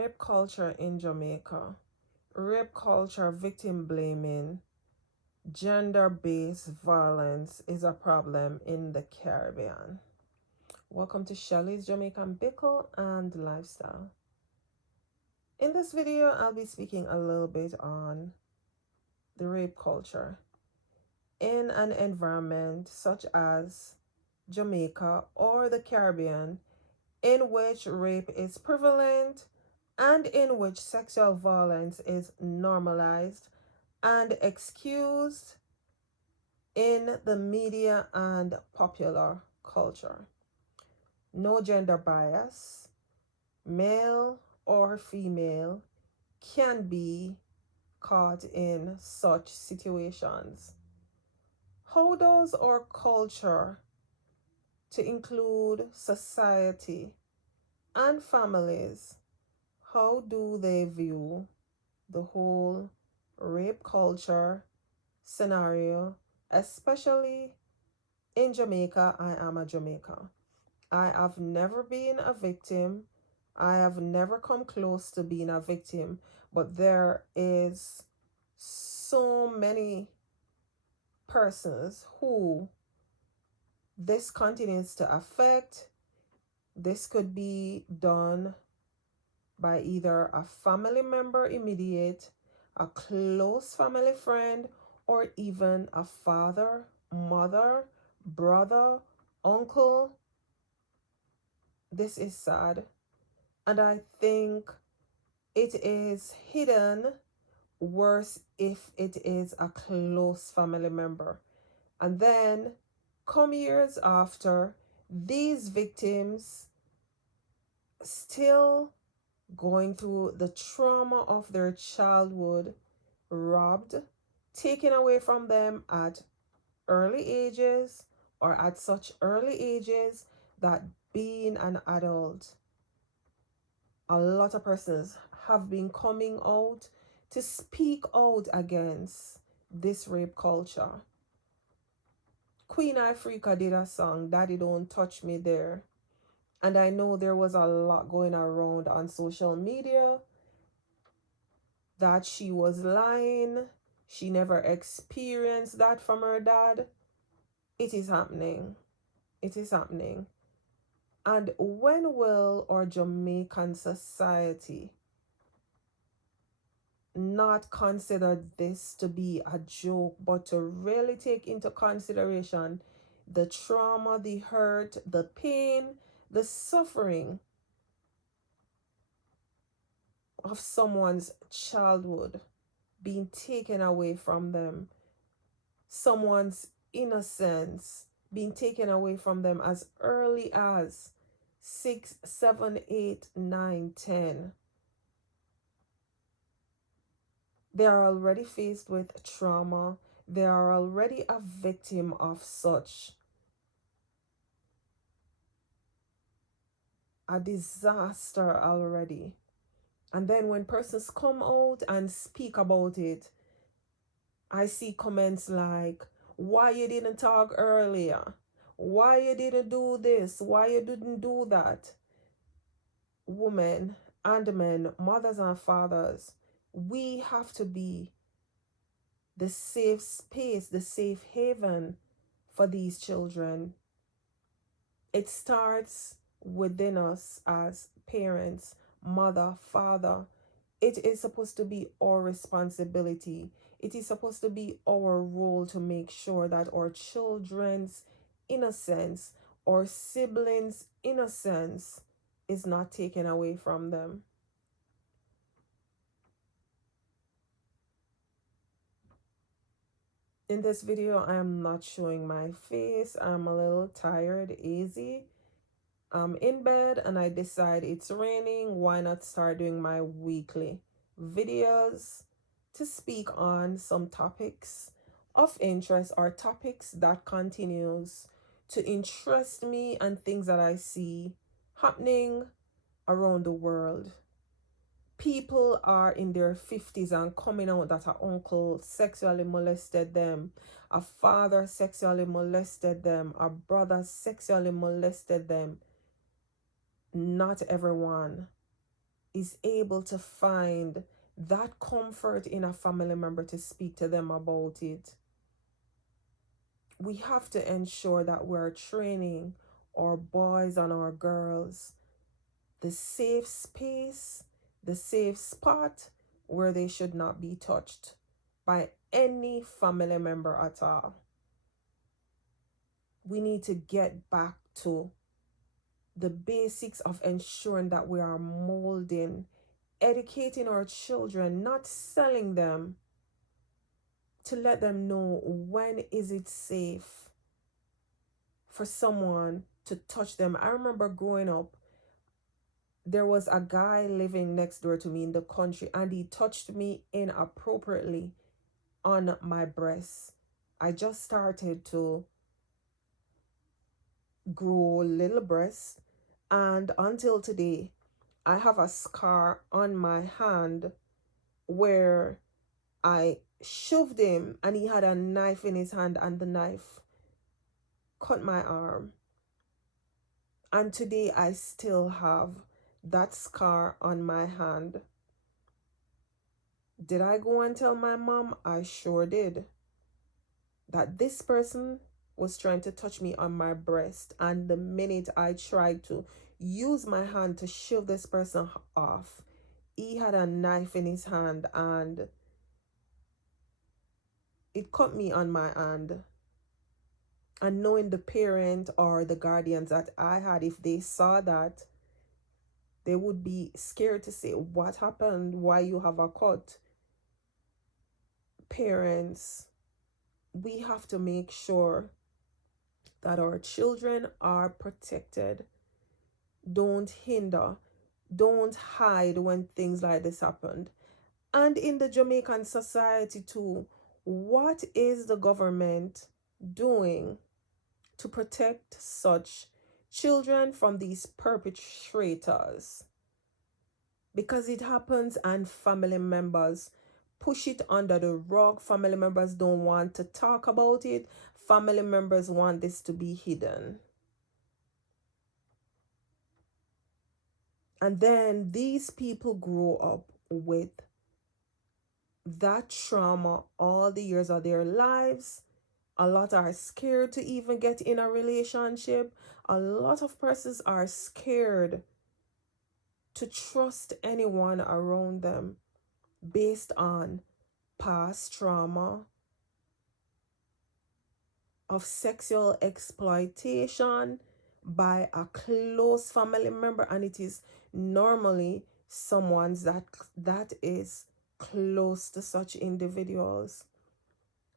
Rape culture in Jamaica. Rape culture, victim blaming, gender-based violence is a problem in the Caribbean. Welcome to Shelly's Jamaican Pickle and Lifestyle. In this video, I'll be speaking a little bit on the rape culture in an environment such as Jamaica or the Caribbean, in which rape is prevalent and in which sexual violence is normalized and excused in the media and popular culture. No gender bias, male or female, can be caught in such situations. How does our culture, to include society and families, how do they view the whole rape culture scenario, especially in Jamaica? I am a Jamaican. I have never been a victim. I have never come close to being a victim, but there is so many persons who this continues to affect. This could be done by either a family member immediate, a close family friend, or even a father, mother, brother, uncle. This is sad. And I think it is hidden worse if it is a close family member. And then come years after, these victims still going through the trauma of their childhood, robbed, taken away from them at early ages or at such early ages that being an adult, a lot of persons have been coming out to speak out against this rape culture. Queen Ifrica did a song, Daddy Don't Touch Me There. And I know there was a lot going around on social media that she was lying. She never experienced that from her dad. It is happening. It is happening. And when will our Jamaican society not consider this to be a joke, but to really take into consideration the trauma, the hurt, the pain, the suffering of someone's childhood being taken away from them, someone's innocence being taken away from them as early as 6, 7, 8, 9, 10. They are already faced with trauma. They are already a victim of such a disaster already. And then when persons come out and speak about it, I see comments like, why you didn't talk earlier? Why you didn't do this? Why you didn't do that? Women and men, mothers and fathers, we have to be the safe space, the safe haven for these children. It starts within us as parents, mother, father. It is supposed to be our responsibility. It is supposed to be our role to make sure that our children's innocence, our siblings' innocence is not taken away from them. In this video, I am not showing my face. I'm a little tired, easy. I'm in bed and I decide it's raining. Why not start doing my weekly videos to speak on some topics of interest or topics that continues to interest me and things that I see happening around the world. People are in their 50s and coming out that an uncle sexually molested them, a father sexually molested them, a brother sexually molested them. Not everyone is able to find that comfort in a family member to speak to them about it. We have to ensure that we're training our boys and our girls the safe space, the safe spot where they should not be touched by any family member at all. We need to get back to the basics of ensuring that we are molding, educating our children, not selling them, to let them know when is it safe for someone to touch them. I remember growing up, there was a guy living next door to me in the country, and he touched me inappropriately on my breast. I just started to grow little breasts, and until today, I have a scar on my hand where I shoved him and he had a knife in his hand, and the knife cut my arm. And today I still have that scar on my hand. Did I go and tell my mom? I sure did. That this person was trying to touch me on my breast, and the minute I tried to use my hand to shove this person off, he had a knife in his hand and it cut me on my hand. And knowing the parent or the guardians that I had, if they saw that, they would be scared to say, what happened? Why you have a cut? Parents, we have to make sure that our children are protected. Don't hinder, don't hide when things like this happened. And in the Jamaican society too, what is the government doing to protect such children from these perpetrators? Because it happens and family members push it under the rug. Family members don't want to talk about it. Family members want this to be hidden. And then these people grow up with that trauma all the years of their lives. A lot are scared to even get in a relationship. A lot of persons are scared to trust anyone around them based on past trauma of sexual exploitation by a close family member, and it is normally someone's that is close to such individuals.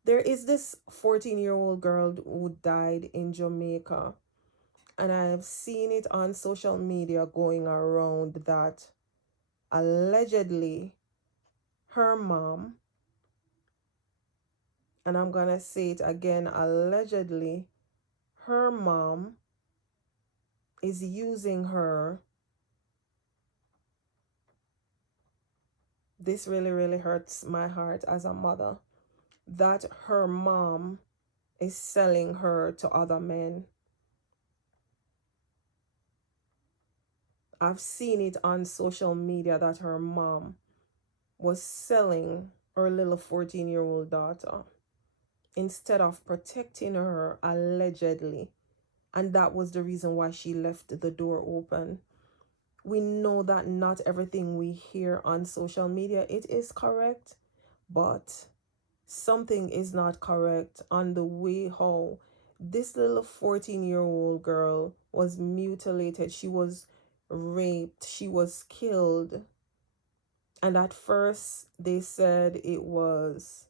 There is this 14-year-old girl who died in Jamaica, and I've seen it on social media going around that allegedly her mom, and I'm gonna say it again, allegedly her mom is using her. This really, really hurts my heart as a mother, that her mom is selling her to other men. I've seen it on social media that her mom was selling her little 14-year-old daughter instead of protecting her, allegedly. And that was the reason why she left the door open. We know that not everything we hear on social media, it is correct, but something is not correct on the way how this little 14-year-old girl was mutilated. She was raped. She was killed. And at first, they said it was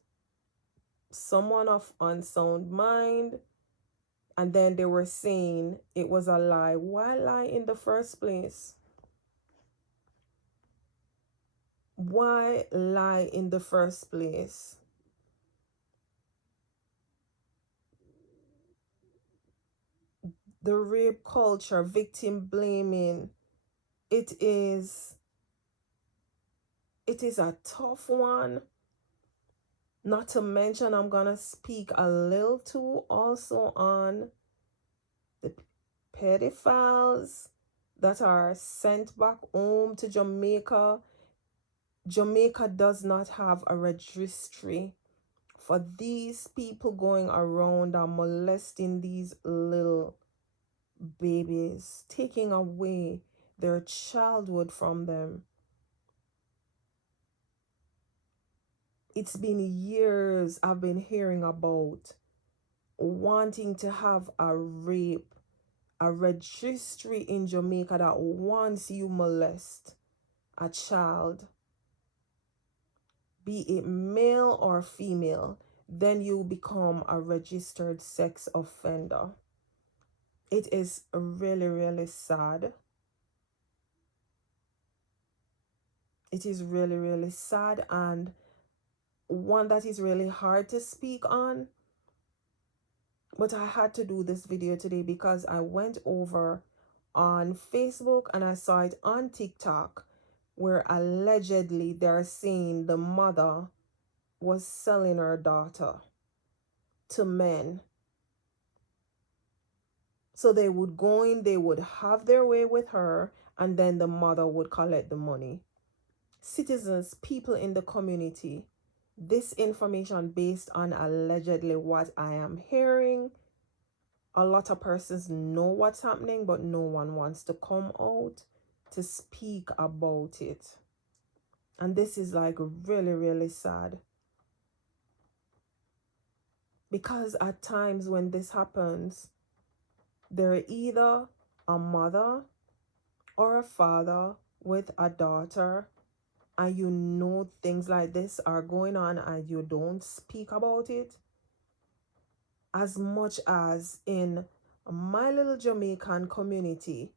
someone of unsound mind. And then they were saying it was a lie. Why lie in the first place? Why lie in the first place? The rape culture, victim blaming, it is a tough one. Not to mention, I'm gonna speak a little too also on the pedophiles that are sent back home to Jamaica. Jamaica does not have a registry for these people going around and molesting these little babies, taking away their childhood from them. It's been years I've been hearing about wanting to have a registry in Jamaica that once you molest a child, be it male or female, then you become a registered sex offender. It is really, really sad. It is really, really sad, and one that is really hard to speak on. But I had to do this video today because I went over on Facebook and I saw it on TikTok where allegedly they're saying the mother was selling her daughter to men. So they would go in, they would have their way with her, and then the mother would collect the money. Citizens, people in the community, this information based on allegedly what I am hearing. A lot of persons know what's happening, but no one wants to come out to speak about it. And this is like really, really sad. Because at times when this happens, they're either a mother or a father with a daughter, and you know things like this are going on and you don't speak about it. As much as in my little Jamaican community,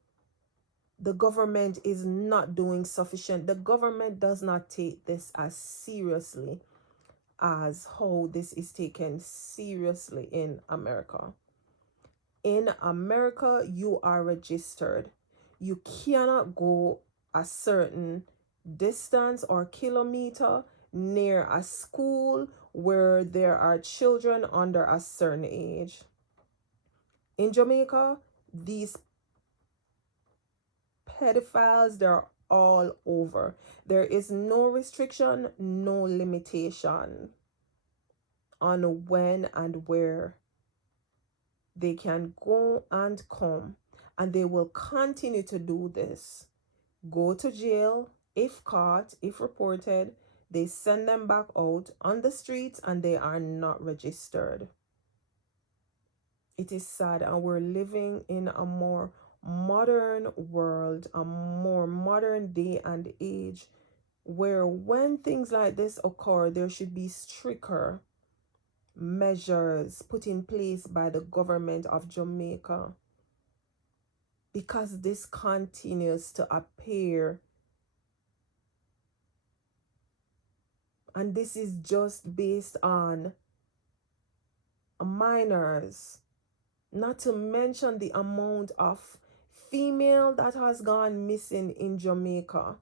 the government is not doing sufficient. The government does not take this as seriously as how this is taken seriously in America. In America, you are registered. You cannot go a certain distance or kilometer near a school where there are children under a certain age. In Jamaica, these pedophiles, they're all over. There is no restriction, no limitation on when and where they can go and come, and they will continue to do this. Go to jail if caught, if reported. They send them back out on the streets and they are not registered. It is sad, and we're living in a more modern world, a more modern day and age, where when things like this occur, there should be stricter measures put in place by the government of Jamaica, because this continues to appear, and this is just based on minors, not to mention the amount of female that has gone missing in Jamaica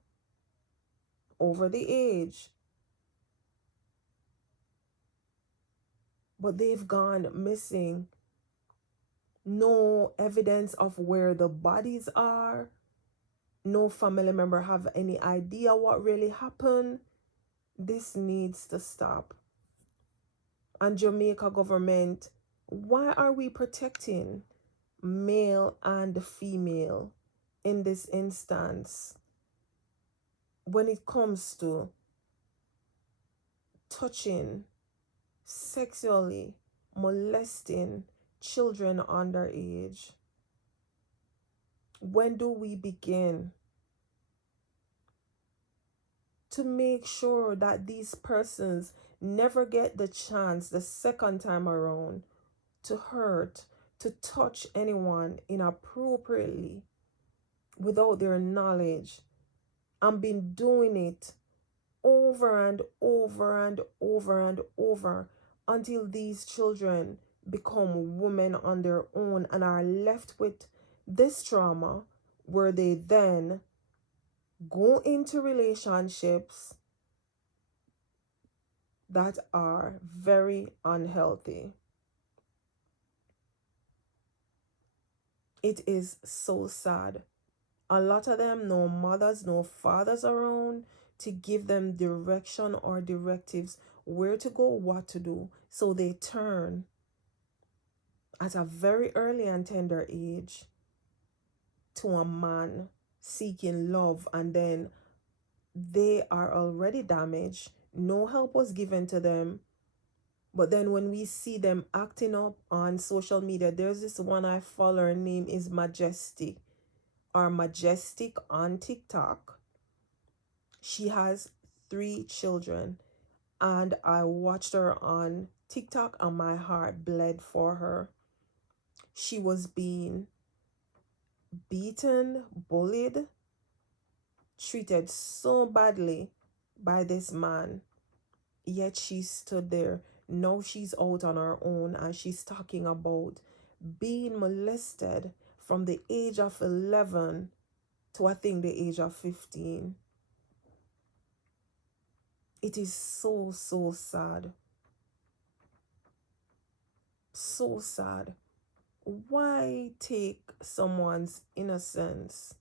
over the age. But they've gone missing. No evidence of where the bodies are. No family member have any idea what really happened. This needs to stop. And Jamaica government, why are we protecting male and female in this instance when it comes to touching, sexually molesting children underage? When do we begin to make sure that these persons never get the chance the second time around to hurt, to touch anyone inappropriately without their knowledge, and been doing it over and over and over and over until these children become women on their own and are left with this trauma, where they then go into relationships that are very unhealthy. It is so sad. A lot of them, no mothers, no fathers around to give them direction or directives where to go, what to do. So they turn at a very early and tender age to a man seeking love, and then they are already damaged. No help was given to them. But then when we see them acting up on social media, there's this one I follow, her name is Majestic or Majestic on TikTok. She has 3 children, and I watched her on TikTok and my heart bled for her. She was being beaten, bullied, treated so badly by this man, yet she stood there. Now she's out on her own and she's talking about being molested from the age of 11 to I think the age of 15. It is so, so sad. So sad. Why take someone's innocence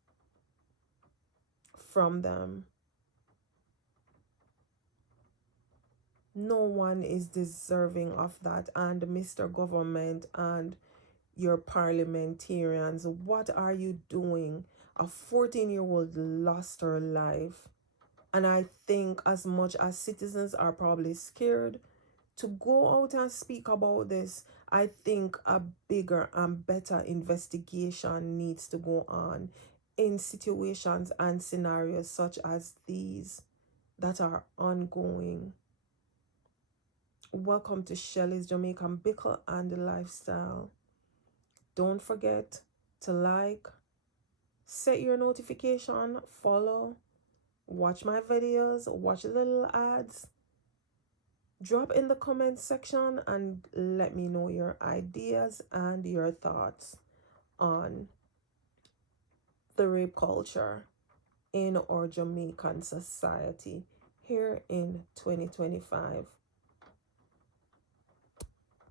from them? No one is deserving of that. And Mr. Government and your parliamentarians, what are you doing? A 14-year-old lost her life. And I think as much as citizens are probably scared to go out and speak about this, I think a bigger and better investigation needs to go on in situations and scenarios such as these that are ongoing. Welcome to Shelly's Jamaican Bickle and Lifestyle. Don't forget to like, set your notification, follow, watch my videos, watch the little ads. Drop in the comment section and let me know your ideas and your thoughts on the rape culture in our Jamaican society here in 2025.